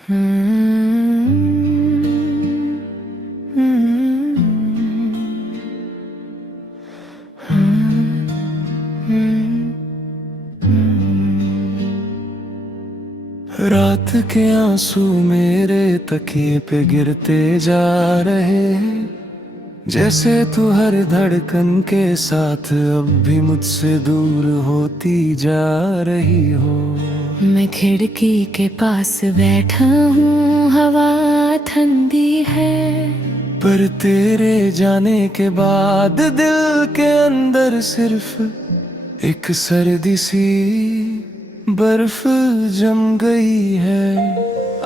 रात के आंसू मेरे तकिए पे गिरते जा रहे हैं, जैसे तू हर धड़कन के साथ अब भी मुझसे दूर होती जा रही हो। मैं खिड़की के पास बैठा हूँ, हवा ठंडी है, पर तेरे जाने के बाद दिल के अंदर सिर्फ एक सर्दी सी बर्फ जम गई है।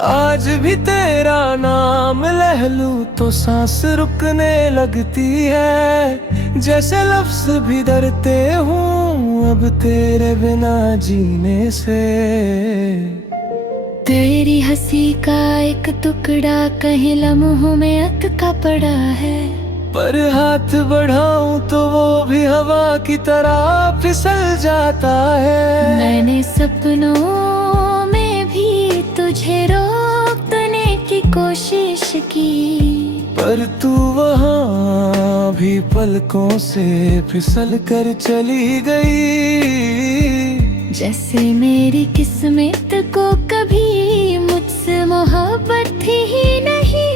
आज भी तेरा नाम लह लूं तो सांस रुकने लगती है, जैसे लफ्ज भी डरते हूँ अब तेरे बिना जीने से। तेरी हंसी का एक टुकड़ा कहीं लम्हों में अटका पड़ा है, पर हाथ बढ़ाऊं तो वो भी हवा की तरह फिसल जाता है। मैंने सपनों में भी तुझे रोकने की कोशिश की, पर तू वहाँ भी पलकों से फिसल कर चली गई। जैसे मेरी किस्मत को कभी मुझसे मोहब्बत थी ही नहीं,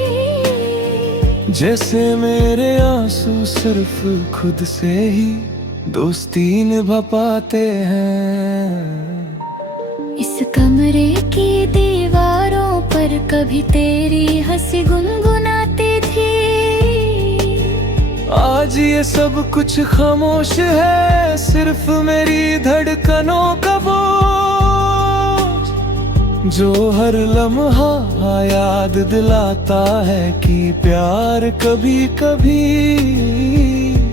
जैसे मेरे आंसू सिर्फ खुद से ही दोस्ती निभा पाते हैं। इस कमरे की दीवारों पर कभी तेरी हंसी गुनगुनाती थी, आज ये सब कुछ खामोश है, सिर्फ मेरी धड़कनों का बोझ, जो हर लम्हा याद दिलाता है कि प्यार कभी कभी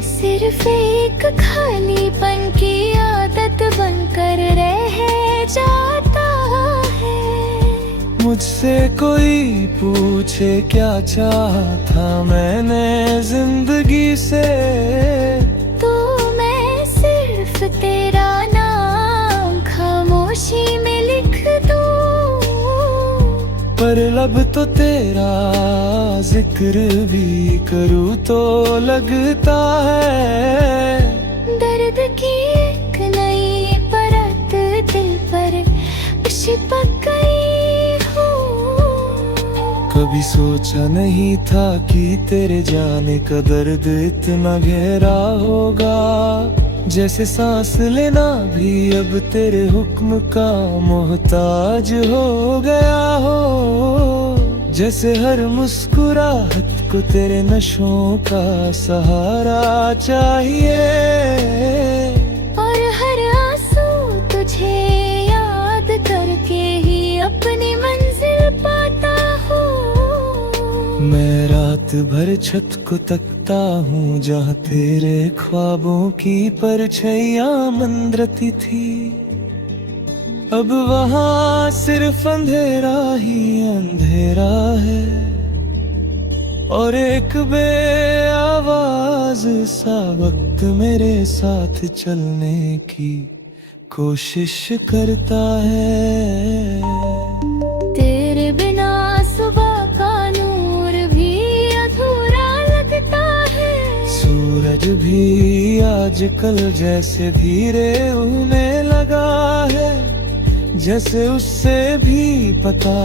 सिर्फ एक खालीपन की आदत बनकर रह जाता है। मुझसे कोई पूछे क्या चाहा था मैंने जिंदगी से, तो मैं सिर्फ तेरा नाम खामोशी में लिख दूं, पर लब तो तेरा जिक्र भी करूँ तो लगता है दर्द की एक नई परत दिल पर चिपक गई हो। कभी सोचा नहीं था कि तेरे जाने का दर्द इतना गहरा होगा, जैसे सांस लेना भी अब तेरे हुक्म का मोहताज हो गया हो। जैसे हर मुस्कुराहट को तेरे नशों का सहारा चाहिए, और हर आंसू तुझे याद करके ही अपनी मंजिल पाता हूँ। मैं रात भर छत को तकता हूँ जहाँ तेरे ख्वाबों की परछाइयाँ मंद्रती थी, अब वहाँ सिर्फ अंधेरा ही अंधेरा है, और एक बेआवाज सा वक्त मेरे साथ चलने की कोशिश करता है। तेरे बिना सुबह का नूर भी अधूरा लगता है, सूरज भी आजकल जैसे धीरे उगने लगा है, जैसे उससे भी पता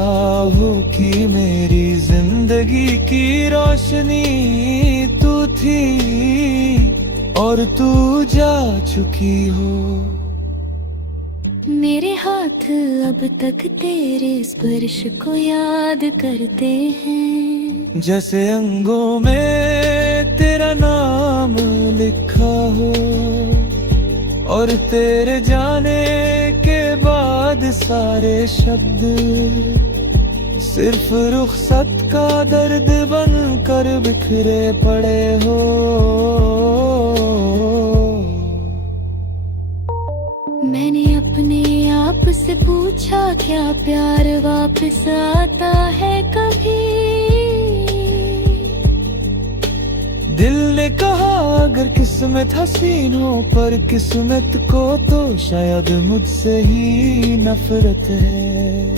हो कि मेरी जिंदगी की रोशनी तू थी और तू जा चुकी हो। मेरे हाथ अब तक तेरे स्पर्श को याद करते हैं, जैसे अंगों में तेरा नाम लिखा हो, और तेरे जाने के बाद सारे शब्द सिर्फ रुखसत का दर्द बनकर बिखरे पड़े हो। मैंने अपने आप से पूछा क्या प्यार वापस आता है कभी, दिल ने कहा अगर किस्मत हसीन हो, पर किस्मत को तो शायद मुझसे ही नफरत है।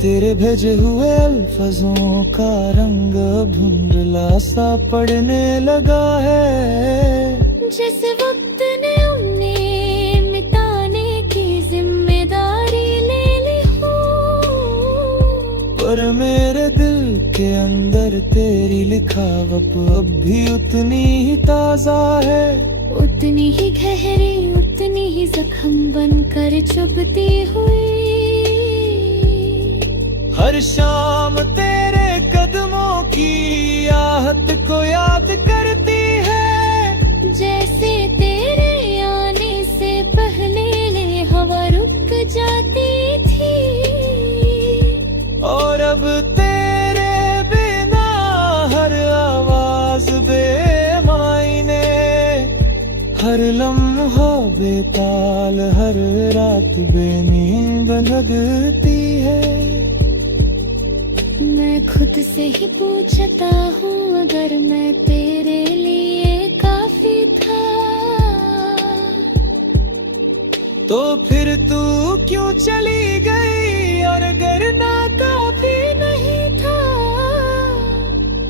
तेरे भेजे हुए अल्फाजों का रंग धुंधला सा पड़ने लगा है। जिस वक्त ने उन्हें मिटाने की जिम्मेदारी ले ली हो, पर मेरे दिल के अंदर तेरी लिखावट अब भी उतनी ही ताजा है। उतनी ही गहरी, उतनी ही जख्म बनकर चुभती हुई। हर शाम तेरे कदमों की आहट को याद करती है। जैसे तेरे आने से पहले ने हवा रुक जाती थी, और अब तेरे बिना हर आवाज बेमायने, हर लम्हा बेताल, हर रात बेनींद लगती है। मैं खुद से ही पूछता हूँ, अगर मैं तेरे लिए काफी था, तो फिर तू क्यों चली गई? और अगर ना काफी नहीं था,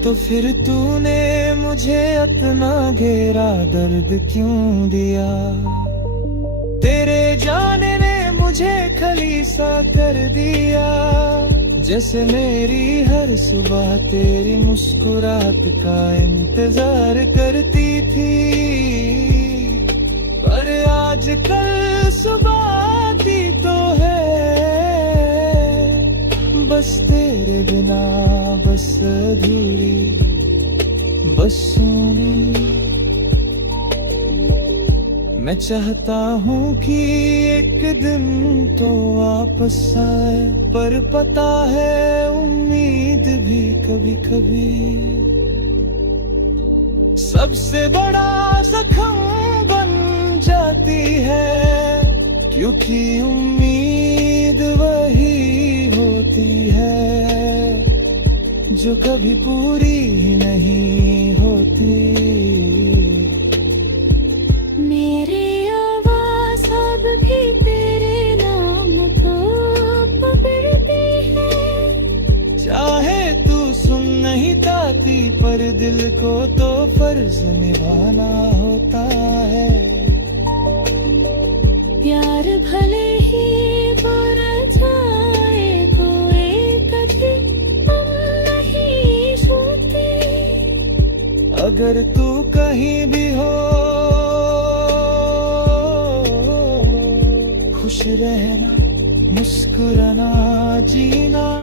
तो फिर तूने मुझे इतना गहरा दर्द क्यों दिया? तेरे जाने ने मुझे खली सा कर दिया। जैसे मेरी हर सुबह तेरी मुस्कुराहट का इंतजार करती थी, पर आज कल सुबह आती तो है बस तेरे बिना, बस अधूरी, बस सोनी। मैं चाहता हूँ कि एक दिन तो वापस आए, पर पता है उम्मीद भी कभी कभी सबसे बड़ा जख्म बन जाती है। क्योंकि उम्मीद वही होती है जो कभी पूरी ही नहीं होती। मेरी आवाज़ अब भी तेरे नाम को पकड़ती है। चाहे तू सुन नहीं पाती, पर दिल को तो फर्ज निभाना होता है। प्यार भले ही बुरा जाए, कोई कभी हम नहीं छूते। अगर तू कहीं भी हो, खुश रहना, मुस्कुराना, जीना।